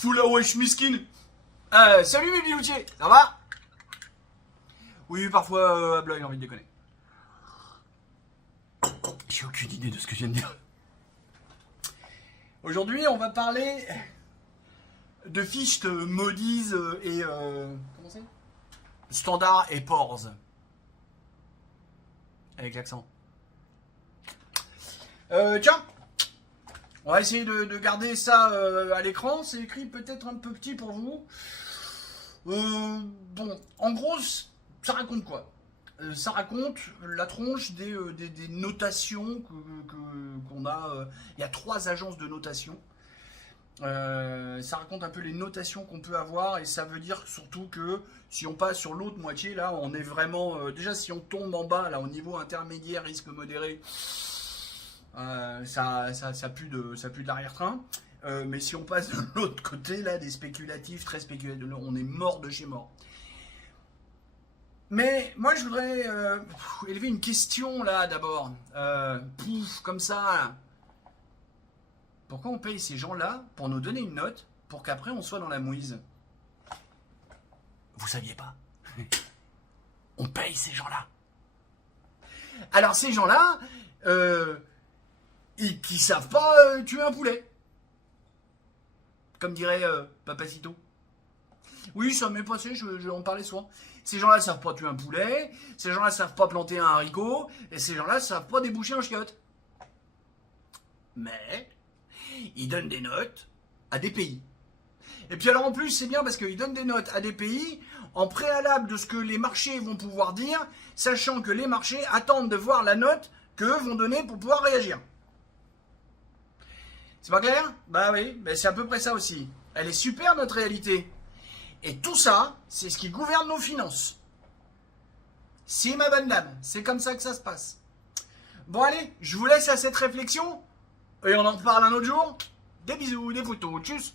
Foula wesh miskin. Salut mes biloutiers, ça va? Oui, parfois, à il a envie de déconner. J'ai aucune idée de ce que je viens de dire. Aujourd'hui, on va parler de Fichte, Modiz et... comment c'est? Standard et Pors. Avec l'accent. Tiens, on va essayer de garder ça à l'écran. C'est écrit peut-être un peu petit pour vous. Bon, en gros, ça raconte quoi? Ça raconte la tronche des notations qu'on a. Il y a 3 agences de notation. Ça raconte un peu les notations qu'on peut avoir et ça veut dire surtout que si on passe sur l'autre moitié, là, on est vraiment... déjà, si on tombe en bas, là, au niveau intermédiaire, risque modéré, ça pue de l'arrière-train. Mais si on passe de l'autre côté, là, des spéculatifs, très spéculatifs, on est mort de chez mort. Mais moi, je voudrais élever une question, là, d'abord. Comme ça, là. Pourquoi on paye ces gens-là pour nous donner une note pour qu'après on soit dans la mouise? Vous saviez pas? On paye ces gens-là. Alors ces gens-là, qui savent pas tuer un poulet. Comme dirait Papacito. Oui, ça m'est passé, je en parlais souvent. Ces gens-là savent pas tuer un poulet, ces gens-là savent pas planter un haricot, et ces gens-là savent pas déboucher un chiotte. Mais... ils donnent des notes à des pays. Et puis alors en plus c'est bien parce qu'ils donnent des notes à des pays en préalable de ce que les marchés vont pouvoir dire, sachant que les marchés attendent de voir la note qu'eux vont donner pour pouvoir réagir. C'est pas clair? Bah oui, bah c'est à peu près ça aussi. Elle est super notre réalité. Et tout ça, c'est ce qui gouverne nos finances. Si ma bonne dame, c'est comme ça que ça se passe. Bon allez, je vous laisse à cette réflexion. Et on en reparle un autre jour. Des bisous, des photos, tchuss.